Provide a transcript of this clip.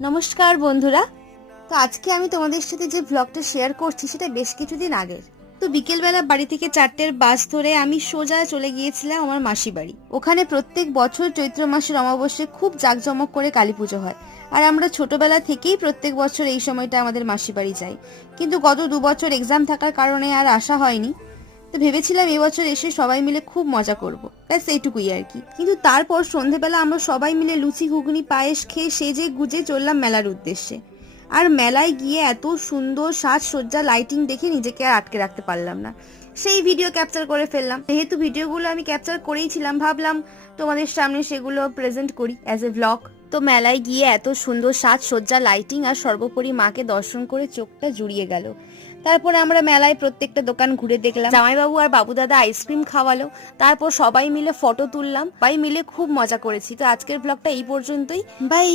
নমস্কার বন্ধুরা। তো আজকে আমি তোমাদের সাথে যে ব্লগটা শেয়ার করছি সেটা বেশ কিছুদিন আগের। তো বিকেলবেলা বাড়ি থেকে 4টের বাস ধরে আমি সোজা চলে গিয়েছিলাম আমার মাসি বাড়ি। ওখানে প্রত্যেক বছর চৈত্র মাসের অমাবস্যায় খুব জাঁকজমক করে কালী পুজো হয়। আর আমরা ছোটবেলা থেকেই প্রত্যেক বছর এই সময়টা আমাদের মাসি বাড়ি যাই। কিন্তু গত 2 বছর এক্সাম থাকার কারণে আর আসা হয়নি। তো ভেবেছিলাম এবছর এসে সবাই মিলে খুব মজা করব, ব্যাস এইটুকুই আর কি। কিন্তু তারপর সন্ধেবেলা আমরা সবাই মিলে লুচি ঘুগনি পায়েস খেয়ে সেজে গুজে চললাম মেলার উদ্দেশ্যে। আর মেলায় গিয়ে এত সুন্দর সাজসজ্জা লাইটিং দেখে নিজেকে আর আটকে রাখতে পারলাম না, সেই ভিডিও ক্যাপচার করে ফেললাম। যেহেতু ভিডিওগুলো আমি ক্যাপচার করেইছিলাম, ভাবলাম তোমাদের সামনে সেগুলো প্রেজেন্ট করি অ্যাজ এ ব্লগ। তো মেলায় গিয়ে এত সুন্দর সাজসজ্জা লাইটিং আর সর্বোপরি মাকে দর্শন করে চোখটা জুড়িয়ে গেল। তারপরে আমরা মেলায় প্রত্যেকটা দোকান ঘুরে দেখলাম, জামাইবাবু আর বাবু দাদা আইসক্রিম খাওয়ালো। তারপর সবাই মিলে ফটো তুললাম, সবাই মিলে খুব মজা করেছি। তো আজকের ব্লগটা এই পর্যন্তই, বাই।